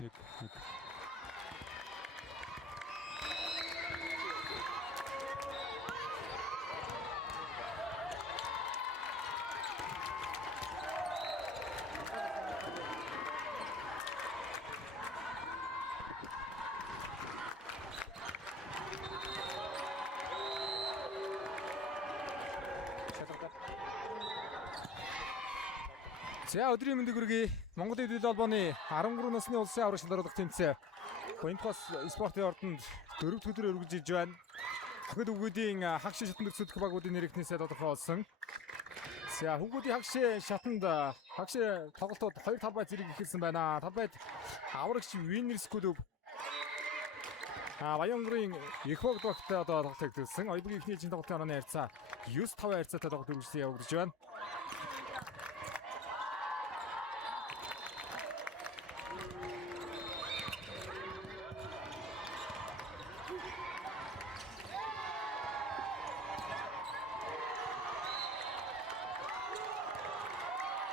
Нэг. За өдрийн мэндийг хүргэе. Монгол Эдийн холбооны 13 насны улсын аврагч дараалах тэмцээн Point-Cos спортын ордонд 4 өдөр өргөжж байна. Хөхөд үгүүдийн хагшин шатанд төсөөлөх багуудын нэрэгтнээсээ тодорхой болсон. За хүүгүүдийн хагшин тоглолтод 2 талбай зэрэг эхэлсэн байна. Талбайд аврагч Winners клуб Баянгарын их хогд багт одоо тоглолт эхэлсэн. Оёбгийн эхний жин тоглолтын онооны харьцаа 9-5 харьцаатай тоглолт үргэлжлэн явагдаж байна.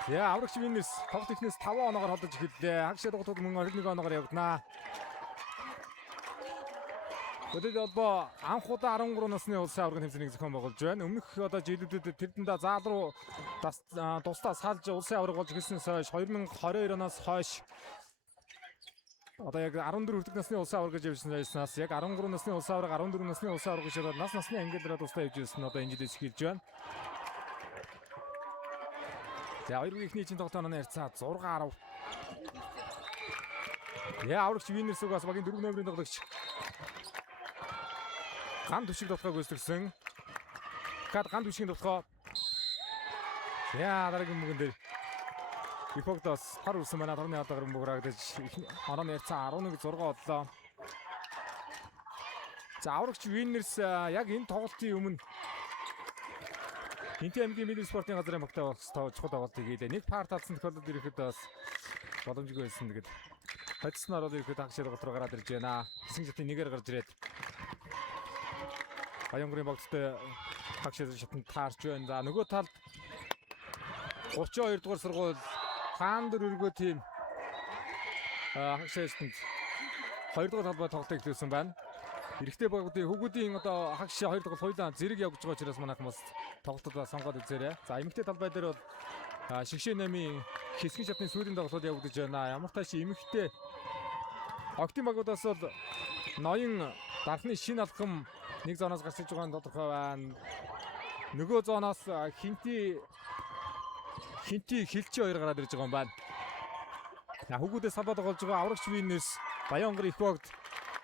За аврагч Winners тоглолт эхнээс 5 оноогоор холдож эхэллээ. Хагшин тоглолтод мөн 21 оноогоор явагдана. Өдөрт холбоо анх удаа 13 насны улсын аврагын тэмцээнийг зохион байгуулж байна. Өмнөх одоо жилүүдэд Тэрдэндээ заал руу тусдаа салж улсын авраг болж эхэлснээс хойш 2022 оноос хойш одоо яг 14 хүртэлх насны улсын авраг гэж явьснаас яг 13 насны улсын авраг 14 насны улсын авраг гэж насны ангиллаараа тусдаа явж ирсэн одоо энэ жилээс эхэлж байна. За хоёрын ихний чинь тоглолтын харьцаа 6-10. Я аврагч Winners угаас багийн 4 номерын тоглогч. Ган түшиг тоглохыг гүйцэтгсэн. Ган түшигийн тоглохоо. За дараагийн мөгөн дээр их хогдоос хар үрсэн байна. Тарны адагаар мөграгдаж онооны харьцаа 11-6 боллоо. За аврагч Winners яг энэ тоглолтын өмнө Энти аймгийн Middle спортын газрын багтаа чухал тоглолт хийлээ. Нэг парт алдсан тохиолдолд ирэхэд бас боломжгүй байсан. Тэгэд хоцсноор бол ирэхэд хагшин тоглолт руу гараад ирж байна. Хэсэг шатны нэгээр гарч ирээд Баянгарын багттай хагшин шатанд таарч байна. За нөгөө талд 32 дугаар сургууль Хаандар өргөө тим хагшин шатанд 2 дугаар талбай тоглолт эхлүүлсэн байна. Эрэгтэй багуудын хөгүүдийн одоо хагшин 2 дугаар хоёулаа зэрэг явж байгаа учраас манайхан бас тоглолтод сонгоод үзээрэй. За эмэгтэй талбай дээр бол шигшээ 8-ийн хэсгийн шатны сүүлийн тоглолт явагдаж байна. Ямар тааш эмэгтэй октын багуудаас бол ноён дархны шин алхам нэг зооноос гарч иж байгаа нь тодорхой байна. Нөгөө зооноос хинти хилчи хоёр гараад ирж байгаа юм байна. Хөгүүдээс салбад голж байгаа аврагч Winners Баянгарын их багт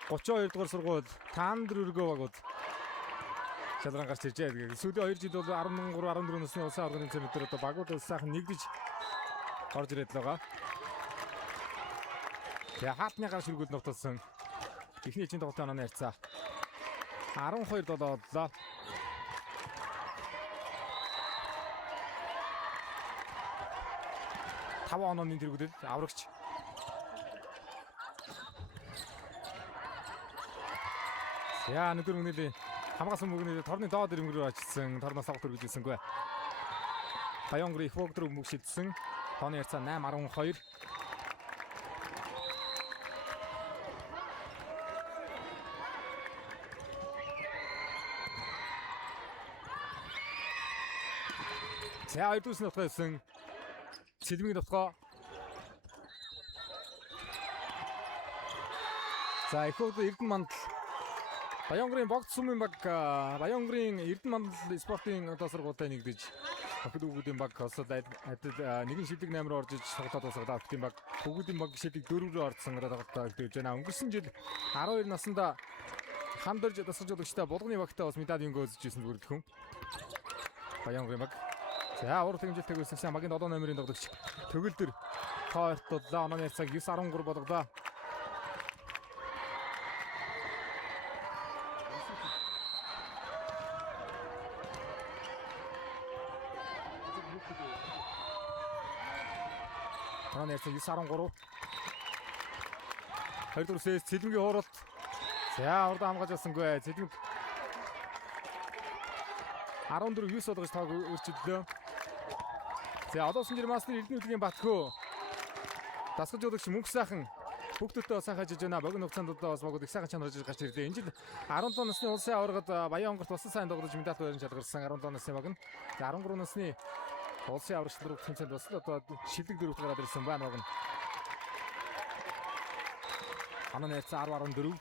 32 дугаар сургууль Таандэр өргөө багууд шалран гарч иржээ. Сүүлийн 2 жил бол 13 14 насны улсын аврагын тэмцээнүүд одоо багуудад сайхан нэгдэж орж ирээд л байгаа. Тэгээ хаалтны гар шүргүүд нуталсан. Эхний чинь тоглолтын онооны харьцаа 12-7 боллоо. 5 онооны тэргүүдэд аврагч яа өнөөдөр мөнөлийн хамгаалсан мөгнөд торны доод ирмгэрээр очсон. Торноос авах төрүүлжсэнгүй. Баянгарын их богд руу мөг шидсэн. Тооны харьцаа 8-12. За хоёр дүүс нутгайсан. Сэлмиг нутгаа. За их богд Эрдэнэ мандал Баянгарын богд сумын баг Баянгарын Эрдэнэ мандал спортын одоо сургуультай нэгдэж хөгүүдийн баг осол нэгэн шилдэг 8-аар орж иж тоглоод басагдаа хөгүүдийн баг хөгүүдийн баг шилдэг 4-өөр орсон тоглолтоо хийж байна. Өнгөрсөн жил 12 наснда хамдарж дасгаж удагчтай булганы багтаа бас медаль өгөөж ирсэн бүрдхэн. Баянгарын баг. За урд хэмжээтэй гүйцэтгсэн багийн 7 номерын тоглогч төгөлдөр тоортлоо. Онооны цаг 9-13 болголоо. Онооны цаг 9-13. Хоёрдугаар сэс Цэлмгийн хууралт. За урд хамгааж бассангүй. Цэлмэг 14-9 болгож тааг өрчиллөө. За одоосон жирмасны Эрдэнэ хөдөлгөөний Батхөө дасгаж удагч мөнх сайхан Бүгдөө сайхан хийж байна. Богино хугацаанд одоо бас богод их сайхан чанарж гарч ирлээ. Энэ жил 17 насны улсын аваргад Баян-Онгорт бас сайн тоглож медаль барин чадгарсан 17 насны богино. За 13 насны улсын аваргач дөрөв тэмцээнд бас л одоо шилдэг дөрөвт гараад ирсэн байна богино. Анаа нэр 10-14.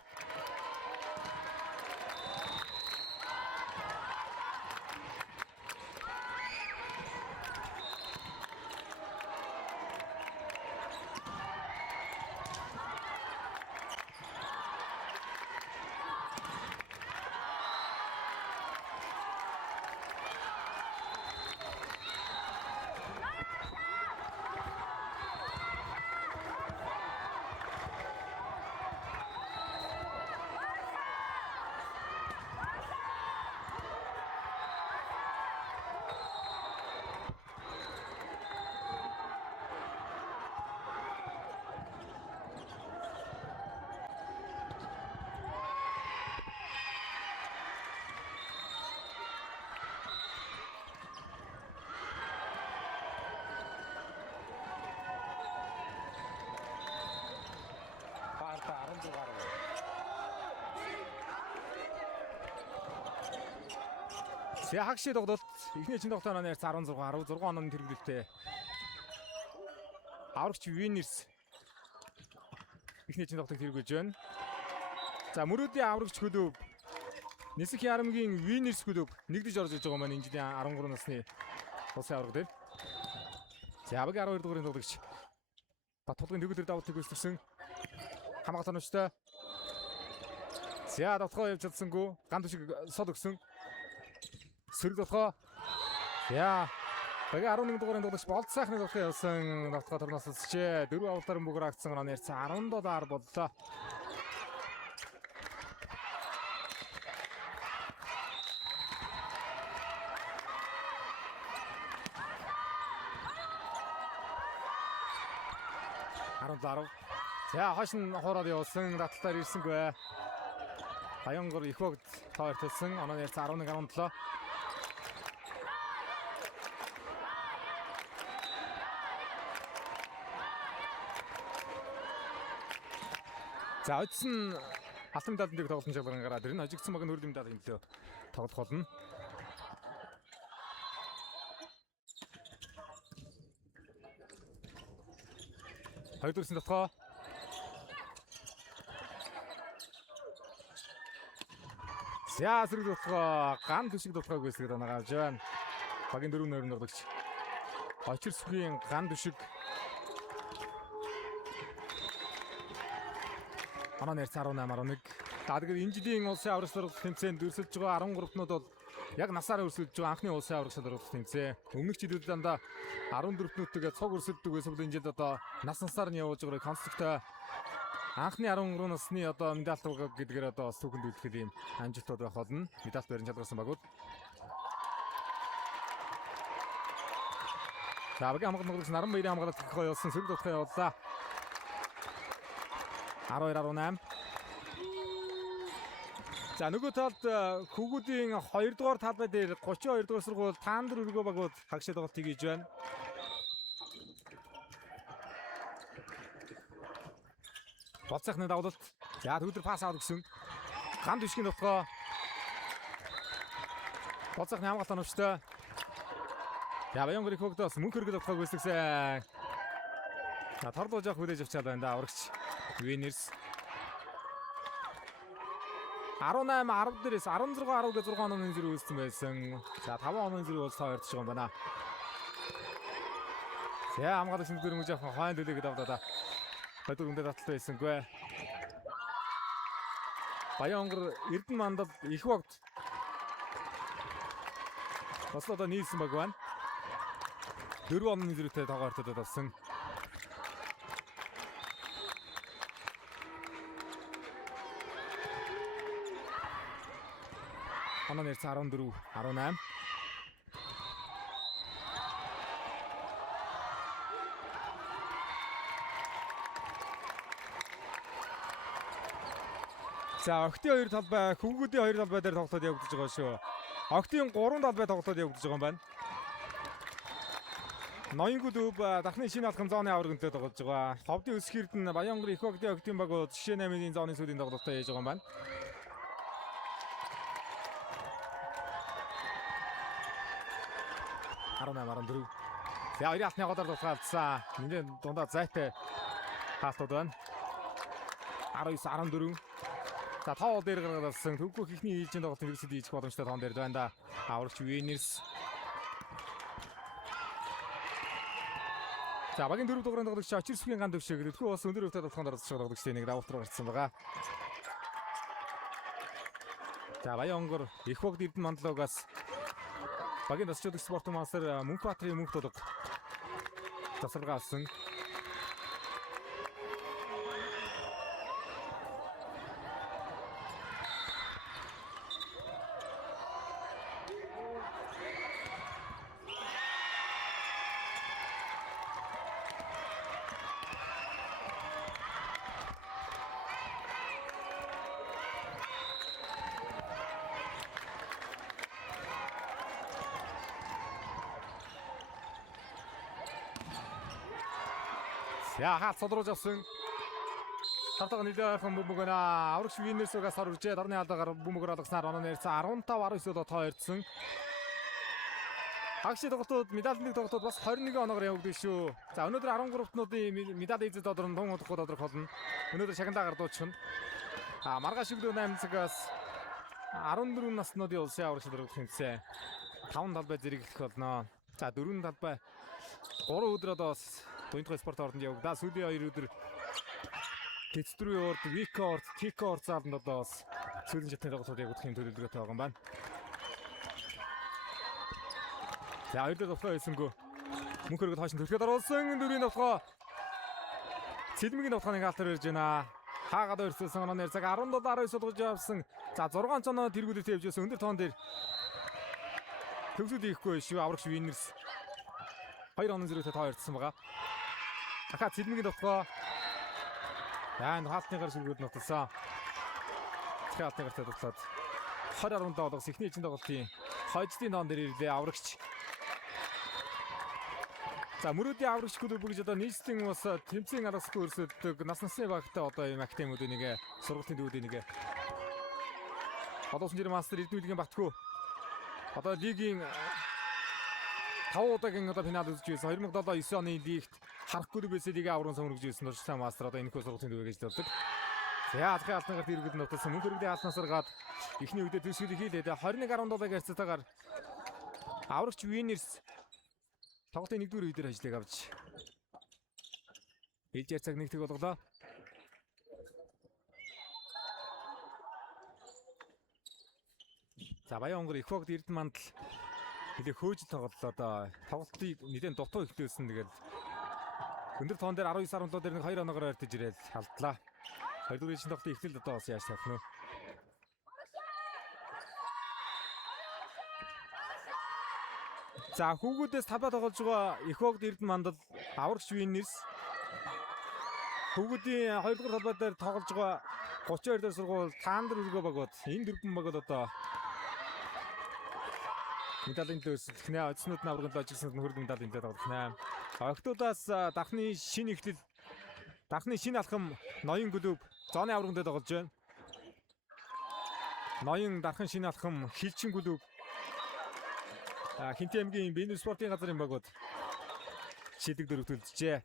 Хагшид тоглолт эхний чин тогтооны нэр 16 16 онооны тэргүүлэлттэй. Аврагч Винерс эхний чин тогтоог тэргүүлж байна. За мөрөөдлийн аврагч хөлөв Нисэх Ярамгийн Винерс хөлөв нэгдэж орж иж байгаа маань энэ жилийн 13 насны улсын авраг дээр. За Абагийн 12 дугаарыг тоглогч. Батхуудын төгөлдөр давтыг өсгсөн. Хамгаалалт онцтой. За давтгаа явж чадсангүй. Ганц шиг сод өгсөн. Сэрэг дотгоо. За. Багийн 11 дугаарыг тоглож болд сайхны дотгоо явсан давтгаа торноос өсчээ. 4 авалтарын бүгөр агцсан оноо нэрц 17-аар боллоо. За хойш нь хоороод явуулсан даталтаар ирсэнгүй. Баянгор их богд тоор төлсөн оноо нэрц 11-17. За очсон алтан медальтыг тоглосон шалган гараад ирнэ. Хожигдсан баг нь хөрөлт медаль хэмлээ тоглох болно. Хоёр дөрсөн дотгоо. За зэрэг дотгоо ган түшиг дотгоог үсгээд оноогавж байна. Багийн 4 нойрон тоглогч. Очир сүхийн ган түшиг. Оноо нэр 18-11. За тэгэхээр энэ жилийн улсын аврагч дарга тэмцээнд өрсөлдөж байгаа 13-нууд бол яг насаараа өрсөлдөж байгаа анхны улсын аврагч дарга тэмцээн. Өмнөх жилүүд дандаа 14-нүүдтэйгээ цог өрсөлдөж байсан бол энэ жилд одоо насаар нь явуулж байгаа концерттой анхны 13 насны одоо медаль тугаг гэдгээр одоо бас түүхэнд үлдэхэд ийм амжилтууд байх болно. Медаль барин чадгарсан багууд. За Багийн хамгаалалт тоглогч Наран Баярын хамгаалалт тохиол явуулсан сөрөг дотгоо явууллаа. 12-18. За нөгөө талд хүүгүүдийн 2 дугаар талбай дээр 32 дугаар сургууль таандар өргөө багууд хагшид тоглолт хийж байна. Болцохны давлалт. За төвдөр пас аваад өгсөн. Ган түшгийн дотгоо. Болцохны хамгаалалт оновчтой. За Баянгорын хөгдөөс мөнх хөргөл дотгоог өсгсөн. За тордуулж явах хүлээж авчаад байна да аврагч. Винерс 18 10 дээрээс 16 10 гэж 6 онооны зэрэг үүссэн байсан. За 5 онооны зэрэг улс тоо ярьж байгаа юм байна. За хамгаалагч дөрөнгөж авах хойно төлөйг давдаа да. Хоёрдугаар үндэ таталтай байсангүй. Баянгор Эрдэнэ мандал их богд. Бас одоо нийлсэн баг байна. 4 онооны зэрэгтэй тоогоо ортод авсан. Оноо нэр 14 18. За Октийн 2 талбай, Хөвгүүдийн 2 талбай дээр тоглолт явагдаж байгаа шүү. Октийн 3 талбай тоглолт явагдаж байгаа юм байна. Ноён клуб дахны шинэ алхам зооны аваргантай тоглож байгаа. Ховдын өсгөрд нь Баянгарын их хогдын октийн багууд жишээ 8-ийн зооны сүүлийн тоглолтоо хийж байгаа юм байна. Арна За хоёрын алтны годоор тусгаалцсан. Нэлээд дундаа зайтай хаалтууд байна. 19-14. За тоол дээр гаргалсан. Төвхөх ихний хийжийн тоглолтын хэрэгсэл хийж боломжтой тоон дээр байна да. Аврагч Winners. За багийн дөрөв дугаарны тоглогч Очирсгийн ган төвшиг төлхөө бас өндөр өвтөд толгойн оролцож байгаа тоглогчдын нэг давуу тал гарсан байгаа. За Баянгор их хогд Эрдэнэ Мандлуугаас багийн тасчуудаг спортын мансар Мөнхбаатарын мөнх толго тасалгаалсан. За хаалт содруулж авсан. Тавтаг нэлээдхэн бөмбөгнө аврагч Winners-аас орж дарны алдагаар бөмбөгөр алгаснаар оноо нэрсэн 15-19-д тоо ирсэн. Хагшийн тоглолтууд медальны тоглолтууд бас 21 оноогоор явагдсан шүү. За өнөөдөр 13-нуудын медаль эзэд тодорн тун удахгүй тодорхойлно. Өнөөдөр шагналаа гардуучихна. Маргааш өглөө 8 цагаас 14 наснуудын улсын аврагч дөрөвдөх хэмжээ 5 талбай зэрэглэх болно. За 4 талбай 3 өдөр одоо Тойнтгой спорт орнд явагдаа. Сүүлийн 2 өдөр Тэцтрүү орд, Викорд, Кикорд зааланд одоо бас сүүлийн житний тоглолтууд явагдах юм төлөвлөгөөтэй байгаа юм байна. За хоёр дахь тоглолт хийсэнгөө мөнх хөргөд хойш төлөхөд оруулсан дөрвийн тоглолт. Цэлмигийн тоглохыг алтар ирж байна. Хаагаад өрсөлсөн оноо нэр цаг 17-19 суулгаж явсан. За 6 цоноо тэргүүлэлт явж байсан өндөр тоон дээр төгсөд ихгүй шүү аврагч Winners. 2 оноо зэрэгтэй тоо ирсэн байгаа. Дахиад Цэлмигийн тоглоо. Яан хаалтны гар сүлгүүд нуталсан. Дахиад хаалтны гартай тоглоод 20-17 болгос ихний эзэн тоглолтын хойдтын тоон дээр ирлээ аврагч. За мөрөөдийн аврагч клуб гэж одоо нийслэлийн бас тэмцээн аргасгүй өрсөлдөг нас насны багтай одоо юм академиудын нэг сургалтын дүүдийн нэг одоо шинжлэх мастер Эрдэнэ Батгүй одоо лигийн 5 удаагийн одоо финал үзэж байсан 2007-9 оны лигт харахгүй байсан лигийн аврагын сон үргэж байсан Нуршсан мастер одоо энэхүү сургалтын дүүгээ гэж дурдаг. За алхын алтан гарт иргэд нутсан мөнх хөргөдийн алтнасаар гад ихний үедээ төсвөлийг хийлээд 21-17-гийн харьцаатаагаар аврагч Winners тоглолтын 1-р үедэр ажлыг авч ээлжээр цаг нэгтгэх болголоо. За Баянгор их хогд Эрдэнэ Мандал хэлээ хөөж тоглолоо одоо тоглолтыг нэгэн дутуу ихлүүлсэн тэгэл өндөр тоон дээр 19-17 дээр нэг 2 оноогоор ойртож ирээд халдлаа. 2-р эшин тоглолтын эхлэл одоо бас яаж тавих нь вэ? За хүүгүүдээс табаа тоглож байгаа их хогд Эрдэнэ Мандал аврагч Winners хүүгүүдийн 2-р талбай дээр тоглож байгаа 32 дээр сургууль таандар өргөө багууд энэ дөрвөн багууд одоо медалийн төлөвлөлт нэ оцнууд нь аврагын логиксэнд хөрөг медалийн төлөвлөлт тоглох нэ. Октоудаас дахны шинэ эхлэл дахны шинэ алхам ноён клуб зооны аврагын дээр тоглож байна. Ноён дархан шинэ алхам хилчин клуб Хинтээ аймгийн Бэнү спортын газрын багууд шидэг дөрөв төлөвлөжээ.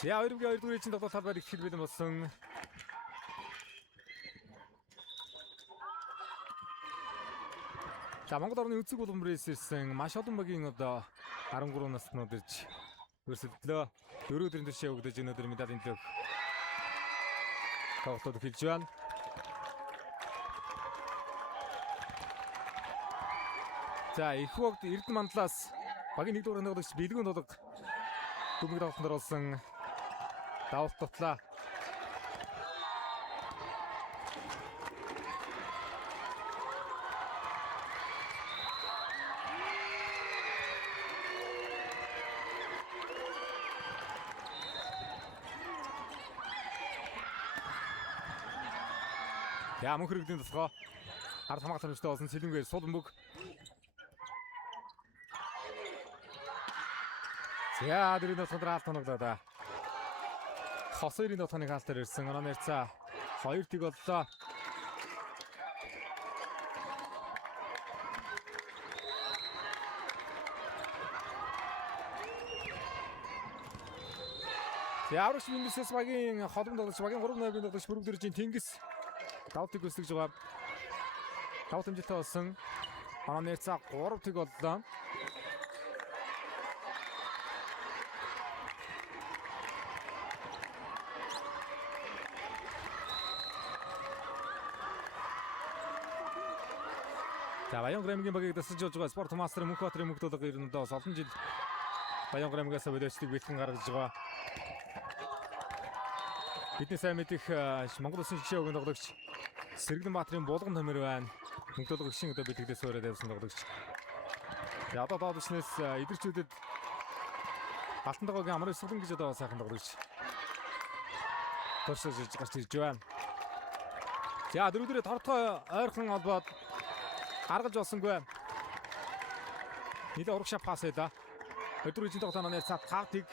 За 2-р эзэн тоглолт талбайд их хэлбэл болсон. За Монгол орны өнцөг булгамрээс ирсэн маш олон багийн одоо 13 наснууд ирж өрсөлдлөө. 4 өдрийн турш явагдаж өнөөдөр медалийн төлөв тоглолтод эхэлж байна. За их хогт Эрдэнэмандлаас багийн 1 дугаар тоглогч Бэлгүн тулга дүмэг тоглолтод оролцсон давалт тутлаа. Яа мөн хэрэгдэн тусгай ард хамгаалалт хэмжээтэй болсон Сэлэнгээр Сулбөг. За дөрөв нотод хаалт тоноглоо. Хосырийн нотны хаалтаар ирсэн оноо нэрцаа 2 тэг боллоо. Яврагч Виндисэс багийн холбон тоглогч багийн 3-8-ийн тоглогч бүрэг дөржийн Тэнгис давтыг өсгөж байгаа. Давт хэмжээтэй болсон. Оноо нэрцаа 3 тэг боллоо. За Баян Грэмгийн багийг дасаж явж байгаа спорт мастер Мөнхбаатарын мөнгөдөлг ирнэдээ бас олон жил Баян Грэмгээс бодолчдыг бэлтгэн гаргаж байгаа. Бидний сайн мэдих Монгол Улсын жишээ өгөн тоглогч Сэргэлэн Баатарын булган номер байна. Мөнгөдөлг гişин одоо бэлтгэдээс өөрөд явсан тоглогч. За одоо доодчнээс идэрчүүдэд Алтан дагоогийн амрын сүлэн гэж одоо сайхан тоглогч. Төрсөж гарч ирж байна. За дөрөвдөрөө тортой ойрхон холбоод гаргаж болсонгүй. Нийлээ урагшаа пас байлаа. Өдөр үеийн тоглоом нэрцаа тактик.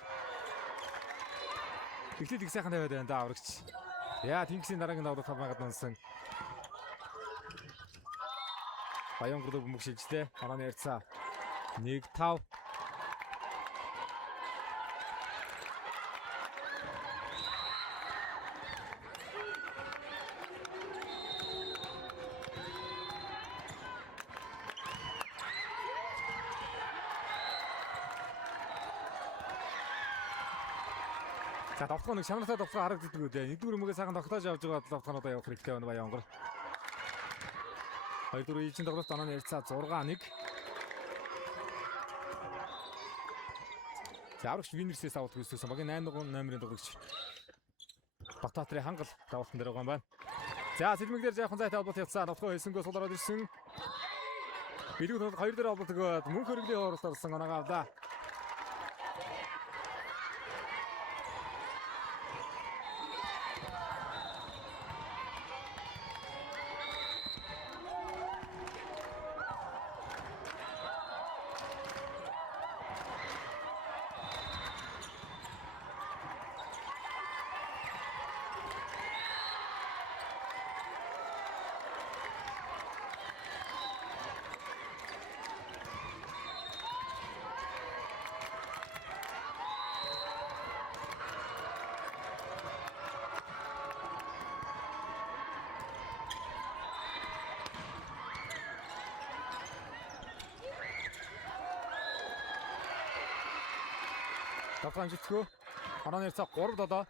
Эхлээд их сайхан тавиад байна да аврагч. Яа Тэнгисийн дараагийн тоглолт хамаагаад нансан. Баян гүрдэг бөмбөг шилжлээ. Оноо нэрцаа 1-5. За давтгоо нэг шаналтай давтгоо харагддаг үү. 1-р өмгөө сайхан тогтоож авч байгаа давтгоо одоо явах хэрэгтэй байна Баян гэр. 2-р үеийн тоглолт оноо нэрцаа 6-1. Заврагч Винерсээс авалт хийсэн багийн 8-8-ын тоглогч Батбаатарын хангал давалтан дээр байгаа юм байна. За сэлмэг дээр жаахан зайтай холболт явцсан давтгоо хийсэнгөө сул ороод ирсэн. Бэлгүн 2 дээр холболт өгөөд мөн хөргөлийн оролт орсон оноогоо авлаа. Давтгаан жицгөө. Оноо нэрцаа 3-7.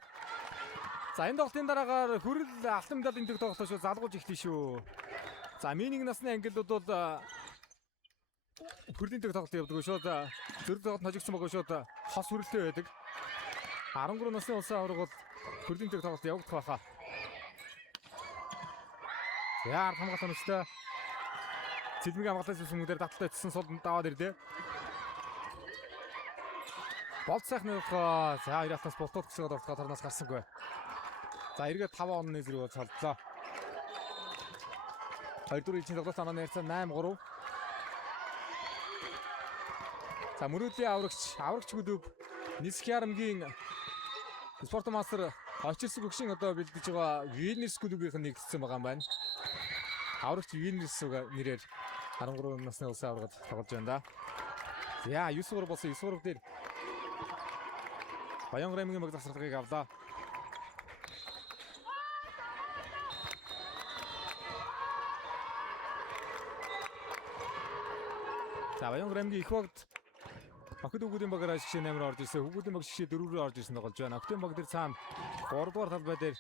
За энэ тоглолтын дараагаар хүрэл алтан медалийн төгс тоглолтоо шүү залгуулж ихлээ шүү. За минийг насны ангиллууд бол хүрлийн төгс тоглолт явдаг шүү. Зэрэг тоглолт хожигдсан байгаа шүү. Хос хүрэлтэй байдаг. 13 насны улсын аварга бол хүрлийн төгс тоглолт явагдах байхаа. Яар хамгаалсан үстэй. Сэлмэг хамгаалсан сүмгээр таталтай цэсэн сул даваад ирлээ. Болт сайхны болохоо за хоёр хатаас болтууд гэсгээд болохоо тарнаас гарсангүй. За эргээд 5 онны зэрэг цолдлоо. 2-р үеийн тоглолт оноо нэрцаа 8-3. За мөрөөдлийн аврагч гүдүв Нисхиарамгийн спорт мастер очирсог өгшин одоо бэлдэж байгаа Вильнерс гүдүгийнх нь нэгдсэн байгаа юм байна. Аврагч Вильнерс нэрээр 13 насны улсын аваргад тоглож байна да. За 9-3 болсон 9-3 дээр Баян Грэмгийн баг засварлагыг авлаа. За Баянгөр аймгийн их багт Охид хүүгүүдийн багаар шигшээ 8-аар орж ирсэн. Хүүгүүдийн баг шигшээ 4-ээр орж ирсэн тоглож байна. Охидын баг дээр цаана 3-р талбай дээр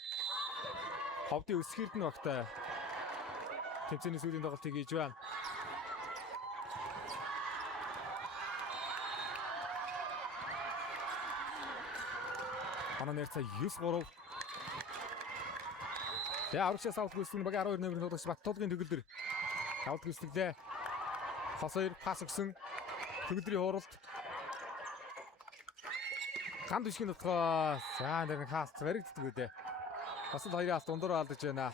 Ховдын Өсгөрдөн багтай тэмцээний сүүлийн тоглолтыг хийж байна. Манай нэрцээ 9-3. Тэгээ аврагчаас авалт гүйцэтгэх нь багийн 12 номерын тоглогч Баттуудгийн төгөлдөр авалт гүйцэтгэлээ. Хосоор пас өгсөн. Төгөлдрийн хууралт. Ганд бишгийн нутгаа. За нэг хааст баригддаг үү. Бас л хоёрын алт дундуур алдаж байна.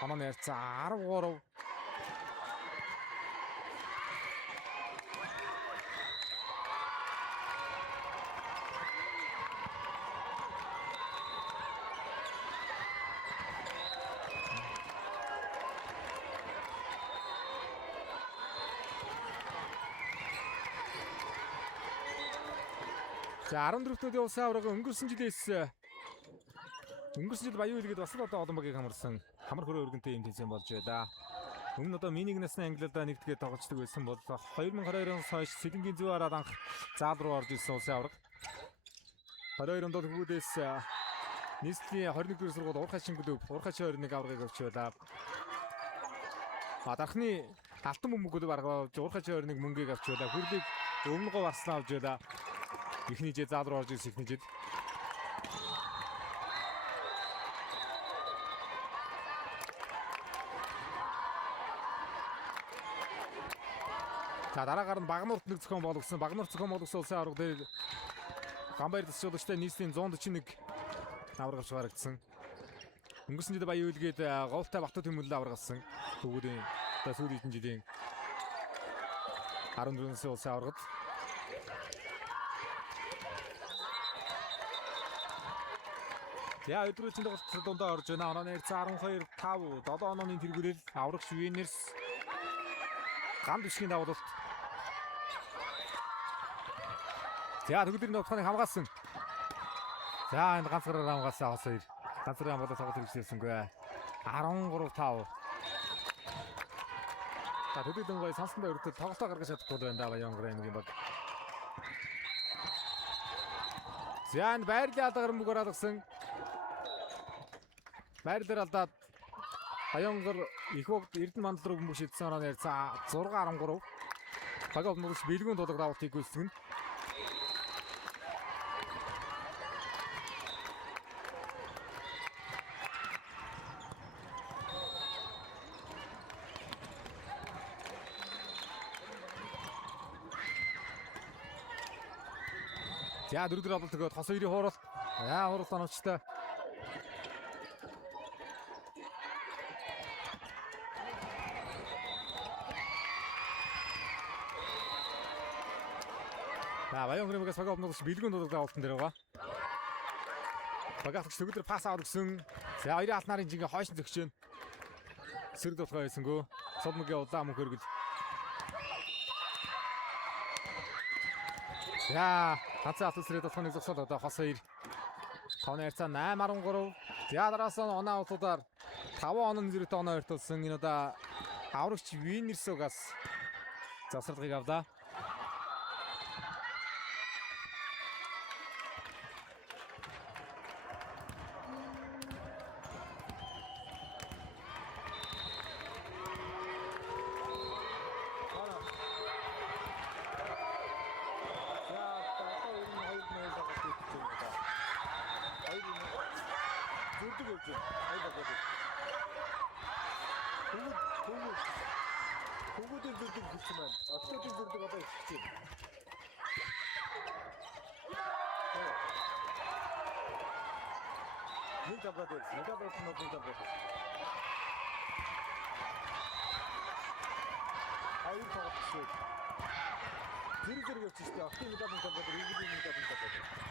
Манай нэрцээ 13. За 14-т улсын аварга өнгөрсөн жил Баян Улгээд бас л одоо олон багийг хамарсан хамар хөрөө өргөнтэй юм тэмцээн болж байлаа. Өмнө одоо миниг насны англиудаа нэгдгээд тоглолцдог байсан бол 2022-оос хойш Сэлэнгийн зүүн хараад анх заал руу орж ирсэн улсын аварга. 22 онд хүүдээс нийслэлийн 21-р сургууль Урхай шинг клуб Урхай 21 аваргыг авч байлаа. Дархны алтан бөмбөг клуб авч Урхай 21 мөнгийг авч байлаа. Хүрлийг өмнө гоо барсан авч байлаа. Ихний жил заал руу орж ирсэн ихний жил. За дараагаар нь Багнуурт нэг зохион болгосон. Багнуурт зохион болгосон улсын аварга дээр Гамбайр засжуулагчтай нийслэлийн 141 аварга авч харагдсан. Өнгөрсөн жил Баян Улгээд говьтай Баттууд хүмүүлээ аваргалсан. Бүгдийн одоо сүүлийн жилийн 14-өөс улсын аваргад яа өдрөөчийн тоглолт дундаа орж байна. Онооны нэрцээ 12-5 7 онооны тэргүүрээр аврагч Винерс ганд бишгийн давуулалт. За төгөлдрийн тоглохыг хамгаалсан. За энэ ганцаараа хамгаалсан хос 2. Ганцаараа хамгаалаад тоглолт хэрэгжүүлсэнгүй. 13-5. За төгөлдрийн гоё сонскондоо өртөд тоглолтоо гаргаж чадахгүй байна да Баянгөр аймгийн баг. За энэ байрлал алгармгаар алгасан. Байрлал алдаад Баянгөр их багт Эрдэнэ мандал руу бөмбөг шидсэн онооны нэрцээ 6-13. Багийн бөмбөгч бэлгүүн тулаг давалтыг гүйцэтгэн. За дөрөвдөр авалт өгөөд хос 2-ийн хууралт. Яа хууралт оновчтой. За Баянгөрийн багаас багийн бөмбөгч бэлгүүн тулаг давалтан дээр байгаа. Багаач төгөлдөр пас аваад өгсөн. За хоёрын алт нарын жингээ хойш зөгч जैन. Сэрэг дутгаа байсангүй. Содмгийн улаан мөнх хөргөл. За ганцхан алт сэрэг дутгааны зогсоод одоо хос 2. Тооны харьцаа 8-13. За дараас нь оноо улуудаар 5 онон зэрэгтэй оноо ортолсон. Энэ одоо аврагч Винерсугаас завсралгыг авлаа. Хүүгүүдийн зүрдэг хэлсэн байна. Октодын зүрдэг одоо ихчихсэн. Нэг тавраад байсан. Нэг тавраад нь нэг тавраад. Аяр тоглосон. Зэрэг явчихсан. Октодын тавраад тавраад riigлийн нэг тавраад.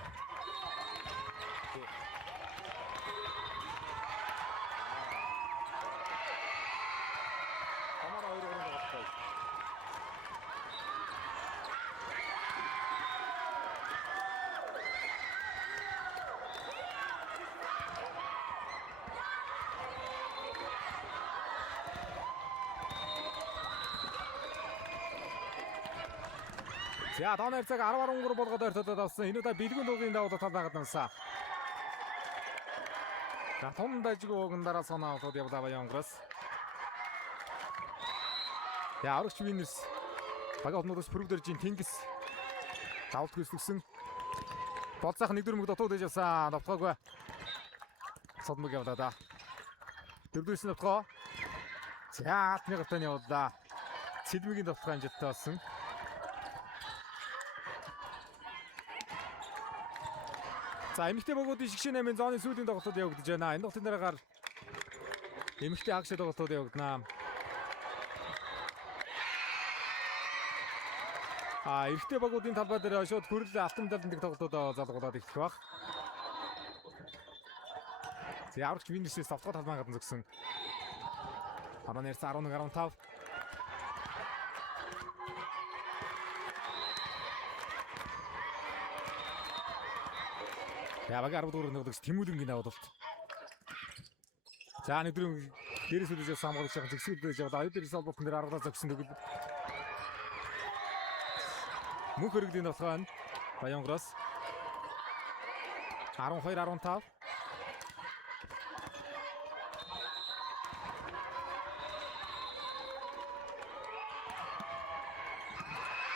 За тооны цаг 10-13 болгоод ойртоод авсан. Энэ удаа бэлгүүн дуугийн давуу талбайд нансаа. За том дайжгүй уган дараа санаа аваад явлаа Баянгоос. За аврагч Винерс бага олнодос бүрдэржин Тэнгис давалт гүйцэтгсэн. Болцаах нэг дөрмөг дотоод ээж авсан. Давтгаагүй. Содмог явлаа да. Дөрөвдөөс нь давтгаа. За алтны гартаны явлаа. Цэдмигийн давтгаа амжилттай болсон. За эмэгтэй богоодын шигшин 8-ын зооны сүүлийн тоглолтууд явагдаж байна. Энэ тоглолтын дараагаар эмэгтэй агшаа тоглолтууд явагдана. Эрэгтэй богоодын талбай дээр шууд хүрэл алтан медальны тоглолтууд залгуулад эхлэх баг. За аврагч Винерсээс давтгаа талбай гадна зогсон. Харан ярьсан 11-15. Я баг 10 дугаар нөгөөс Тэмүүлэнгийн давуулт. За нэг дөрөв дээрээс үлээж самгуулж байгаа зэгсүүлдэж яваад аюу дээрээс олболтон дээр аргалаа зогсон тэгвэл мөнх хөргөдийн давтгаа нь Баянгоос 12-15.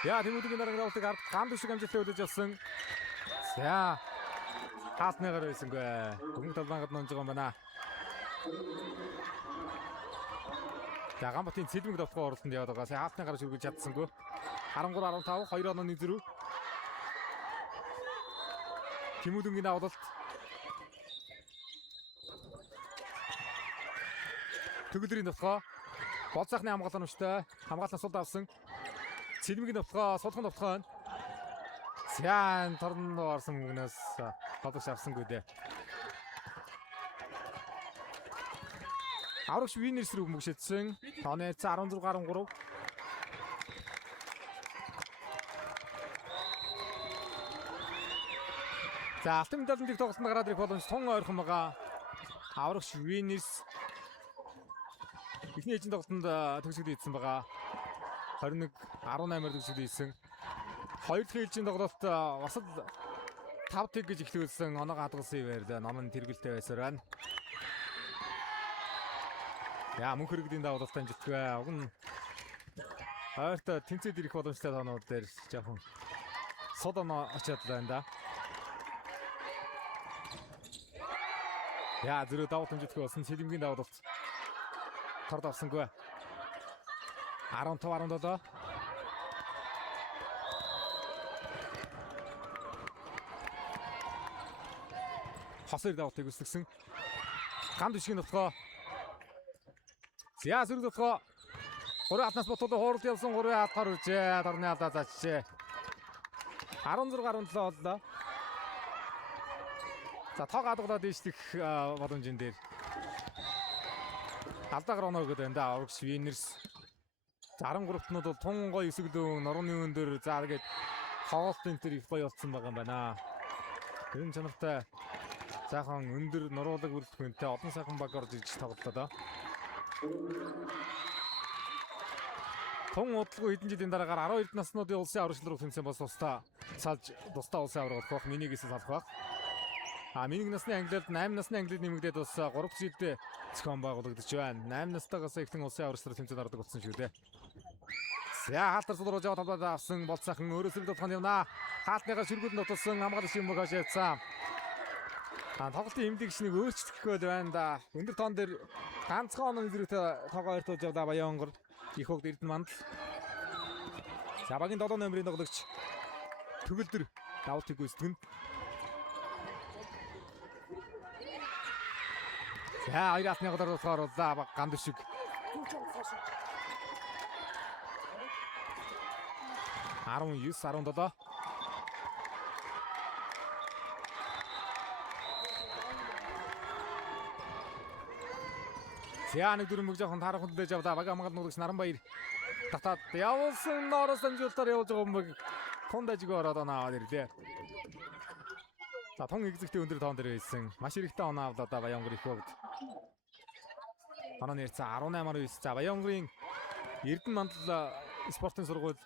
Я Тэмүүлэнгийн дараагийн давуултыг ганд шиг амжилттай үлээж авсан. За хаалтныгаар байсангүй. Бүгд талбайд нонж байгаа юм байна. За Ганбатын Цэлмэг давтгаа оролцонд яваад байгаа. Сая хаалтныгаар шүргэж чадсангүй. 13-15 2 онооны зэрэг. Тэмүүлэнгийн давуулт. Төгөлрийн давтгаа. Болцаахны хамгаалалттай хамгаалалтаа сулд авсан. Цэлмэгийн давтгаа, сулхан давтгаа нь. Зяан торн орсон мөнгнөөс тодогш авсангүй дээ. Аврагч Винерс рүү мөгшөдсөн. Тооны 16-13. За алтан медальны дэх тоглолтод гараад ирэх боломж тун ойрхон байгаа. Аврагч Винерс эхний ээжийн тоглолтод төгсгөл хийсэн байгаа. 21-18-аар төгсгөл хийсэн. Хоёр дахь ээлжийн тоглолт басад 5 тэг гэж эхлүүлсэн оноо хадгалсан юм байна. Ном нь тэргэлтэй байсаар байна. Яа мөнх хөргөдийн давуулт амжилтгүй. Уг нь ойртой тэнцээд ирэх боломжтой тоонууд дээр жоохон сод оноо очиад байна да. Яа зэрэг давуулт амжилтгүй болсон. Цэлмгийн давуулт торд авсангүй. 15-17. Хосэр давтыг үсгсэн. Ганд бишгийн давтгаа. За зэрэг давтгаа. 3 хатнаас ботолоо хооролт явсан 3 хатгаар үржээ. Дорны алдаа заачжээ. 16-17 боллоо. За тоо гадгалаад дэвшлэх боломжийн дээр. Алдаагаар оноо өгöd байна да. Аврагч Винерс. 13-тнууд бол тун гой өсөглөө норны өн дээр за тэгээд хоолт энэ төр их гоё болсон байгаа юм байна. Тэрэн чанартай сайхан өндөр нуруулаг бүрэлдэхүүнтэй олон сайхан баг орж ирж тоглолоо доо. Тун удалгүй хэдэн жилийн дараагаар 12 наснуудын улсын аврагч руу тэмцэн бас тусдаа салж тусдаа улсын аврагч болох минигээс салах баг. Миниг насны англиад 8 насны англиад нэмэгдээд бас 3 жилдээ зохион байгуулагдаж байна. 8 настайгаас ихэнх улсын аврагч руу тэмцэн ордог болсон шүү дээ. За хаалтар сулруу жоо талбайд авсан болцаахан өөрөөсөө тоглох юмнаа. Хаалтныгаа шүргүүд нутулсан хамгаалагч юм багш яцсан. Тоглолтын эмдэг шинийг өөрчлөх гээд байна да. Өндөр тоон дээр ганцхан оноо зэрэгтэй тоогоо ойртуулж явлаа Баянгор. Их хогд Эрдэнэ мандал. За багийн 7 номерын тоглогч Төгөлдөр давуултыг гүйцэтгэн. За хоёр алтны голоор оруулаа баг ганд шиг. Арван 9-17. За нэг дөрөв мөг жоохон таарах хүлээж авлаа. Баг хамгаалт нуулагч Наранбаяр татаад явуулсан нороос амжилтаар явуулж байгаа мөг Кондажиг ороод оноо аваад ирлээ. За тун экзэгтэй өндөр тоон дээр байсан. Маш хэрэгтэй оноо авлаа да Баянгор их богд. Онооны ярьцаа 18-9. За Баянгорын Эрдэнэ мандал спортын сургууль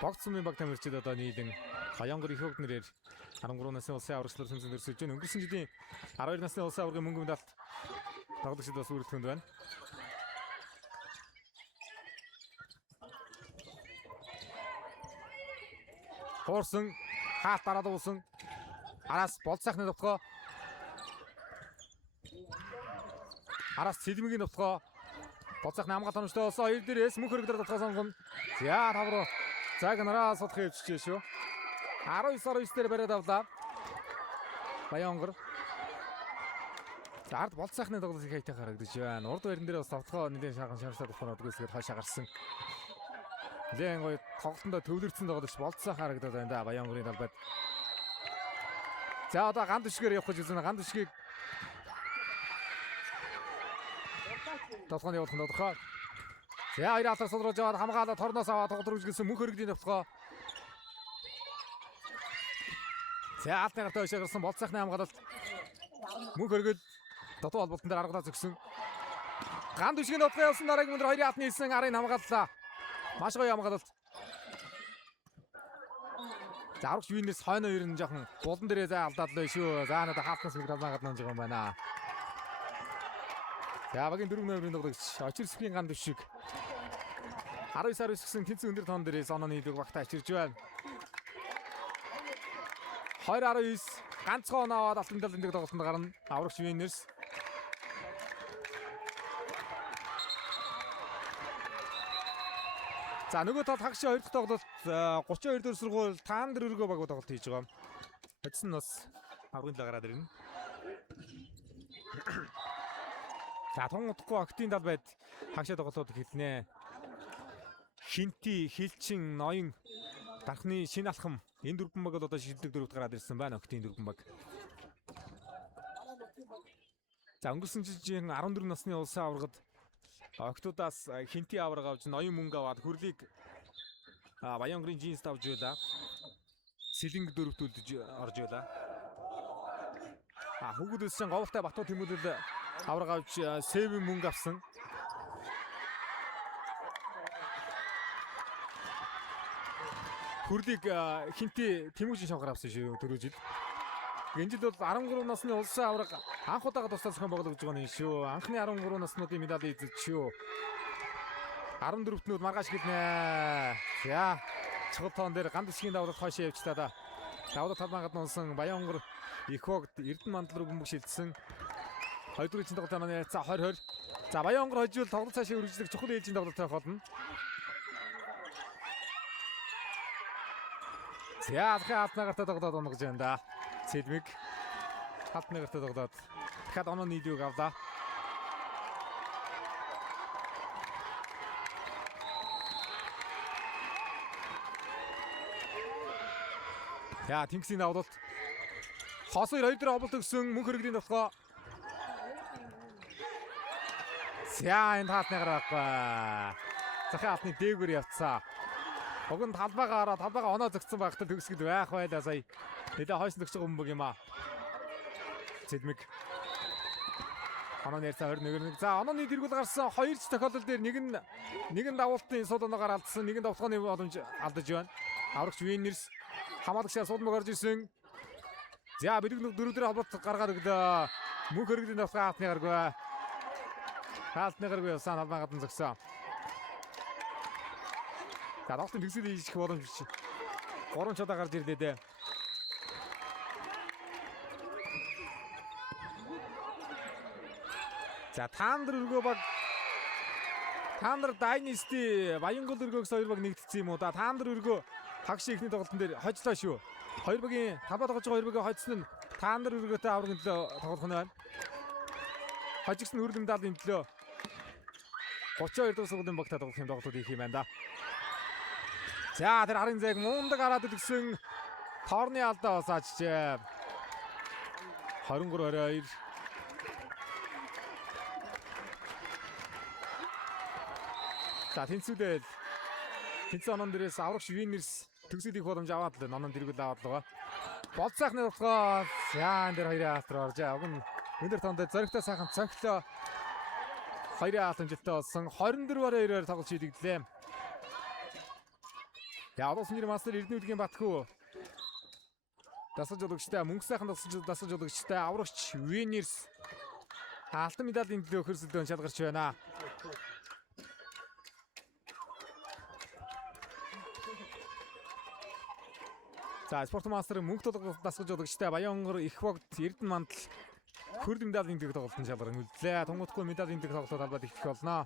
Багц сумын баг тамирчид одоо нийлэн Баянгор их хөвд нэрээр 13 насны улсын аврагчлал тэмцээнд өрсөж байна. Өнгөрсөн жилийн 12 насны улсын аваргын мөнгө медальт тоглогчид бас үргэлжлэнд байна. Хуурсан хаалт дараад уусан. Араас болд сайхны товтгоо. Араас Сэлмигийн товтгоо. Болд сайхны хамгаалт хоногчтой болсон. Хоёр дээрээс мөнх хөргөдөр товтгоо сонгоно. За тавруу. Цаг нараас содох хөвчжээ шүү. 19-19 дээр бариад авлаа. Баянгор. За ард болд сайхны тоглолт их хайтаа харагдаж байна. Урд барин дээр бас товтгоо нэлээд шаахан шаарсаад болох нэгсгээд хойшоо гарсан. Нэлээд гоё тоглолтондоо төвлөрсөн тоглогч болд сайхан харагдаад байна да Баянгорын талбайд. За одоо ган түшгээр явах гэж үзэн ган түшгийг товтгооны явуулах нь тодорхой. За хоёр атар солрож яваад хамгаалаад торноос аваад тоглож гисэн мөнх хөргөдийн товтгоо. За алтны гартаа өшөө гарсан болд сайхны хамгаалалт. Мөнх хөргөд дотоо холболтон дээр аргадаа зөксөн. Ган түшгийн товтгоо явсан дараагийн өндөр хоёрын алтны хийсэн арын хамгааллаа. Маш гоё хамгаалалт. За аврагч винээс хойно ер нь жоохон булан дээрээ заа алдаад л шүү. За надад хаалтнаас нэг талбай гаднаж байгаа юм байна. За багийн 4 номерын тоглогч очирсхийн ган түшиг 19-19 гэсэн тэнцэн өндөр тоон дээрээс онооны дэг багтаа ачирж байна. 20-19 ганцхан оноо аваад алтан талын дэг тоглолтод гарна. Аврагч винээс за нөгөө тал хагшаа хоёр дахь тоглолт 32 дэх сургууль таандэр өргөө баг тоглолт хийж байгаа. Хоцсон бас аврагын талаа гараад ирнэ. За тун утгагүй актийн талбайд хагшаа тоглолтууд хэлнэ. Хинти, Хилчин, Ноён, Дархны шинэ алхам энэ дөрвөн баг одоо шилдэг дөрөвт гараад ирсэн байна. Актийн дөрвөн баг. За өнгөрсөн жилийн 14 насны улсын аваргад Октодаас Хинти авраг авч Ноён мөнгө аваад хүрлийг Баянгорын жинс авч байлаа. Сэлэнг дөрөвт үлдэж орж байлаа. Хүүгдээс чинь говьтай Батуу Тэмүүлэл авраг авч Сэвэн мөнгө авсан. Хүрлийг Хинти Тэмүүжин шавхар авсан шүү түрүү жил. Энэ жил бол 13 насны улсын авраг анх удаага тусдаа зохион байгуулагдж байгаа юм шүү. Анхны 13 наснуудын медаль эзэлж шүү. 14-тнүүд маргааш гэлнэ. За чухал тоон дээр ган түшгийн давлалт хойшоо явчихлаа да. Давлалт талбай гадна унсан Баянгор их хогд Эрдэнэ мандал руу бөмбөг шилжсэн. Хоёрдугаар ээлжийн тоглолт маань яцаа 20-20. За Баянгор хожвол тоглолт цаашаа үргэлжлэх чухал ээлжийн тоглолт тавих болно. За хаалтны гартаа тоглоод онгож байна да. Сэлмиг хаалтны гартаа тоглоод дахиад онооны нийлүүг авлаа. За Тинксийн давлалт хосоор хоёр дээр оболт өгсөн мөнх хөргөдийн товтгоо. За энэ хаалтны гараа захын хаалтны дээгүүр явцсан. Уг нь талбайгаа оноо зөгцсөн байхад төгсгөл байх байлаа сая. Нэлээ хойш нөхч бөмбөг юм аа. Сэлмиг. Оноо нэрсээ 21. За онооны дэргүүл гарсан 2 ч тохиолдол дээр нэг нь давуултын сул оноогаар алдсан, нэг нь товтгооны боломж алдаж байна. Аврагч Виннерс хамаалагчаар судмаг орж ирсэн. За бэлэг нүг дөрөвдөр холбот гаргаад өглөө. Мөнх хөргөдийн товтгоо хаалтны гаргүй. Хаалтны гаргүй явсан албан гадна зогсоо. За тоглолтын төгсгөл хийх боломж биш. 3 ч удаа гарч ирлээ дээ. За таандэр өргөө баг Таандэр Dynasty Баянгол өргөөс хоёр баг нэгдсэн юм уу да. Таандэр өргөө хагшийн ихний тоглолтын дээр хожлоо шүү. Хоёр багийн талбай тоглож байгаа хоёр багийн хожсон нь Таандэр өргөөтэй аврагын төлөө тоглох нь байна. Хожигсон хөргөн даалын төлөө 32 дуус сургуулийн багтаа тоглох юм тоглолтууд их юм байна да. За тэр харын зайг мундаг хараад өгсөн тоорны алдаа бас ачжээ. 23-22. За тэнцвэрэл тэнцэн онон дээрээс аврагч Виннерс төгсөлийг боломж аваад л нонон дэргүүл аваад л байгаа. Болд сайхны товтгоо. За энэ дээр хоёрын хаалтар орж аа. Уг нь өндөр тоонд зоригтой сайхан цогтлоо. Хоёрын хаалт амжилттай болсон. 24-2-оор тоглож шийдэгдлээ. Явуулсан нэр мастер Эрдэнэ үлгийн Батхүү. Дасгаж удагчтай мөнгө сайхан дасгаж удагчтай аврагч Венерс алтан медалийн төлөө хөрсөлдөөн шалгарч байна. За спорт мастер мөнгө толгой дасгаж удагчтай Баянгор их богд Эрдэнэ мандал хөрд медалийн төлөө тоглолтын шалгаран үлдлээ. Тунгуудгүй медалийн төлөө тоглолтод талбайд ихтгэх болно.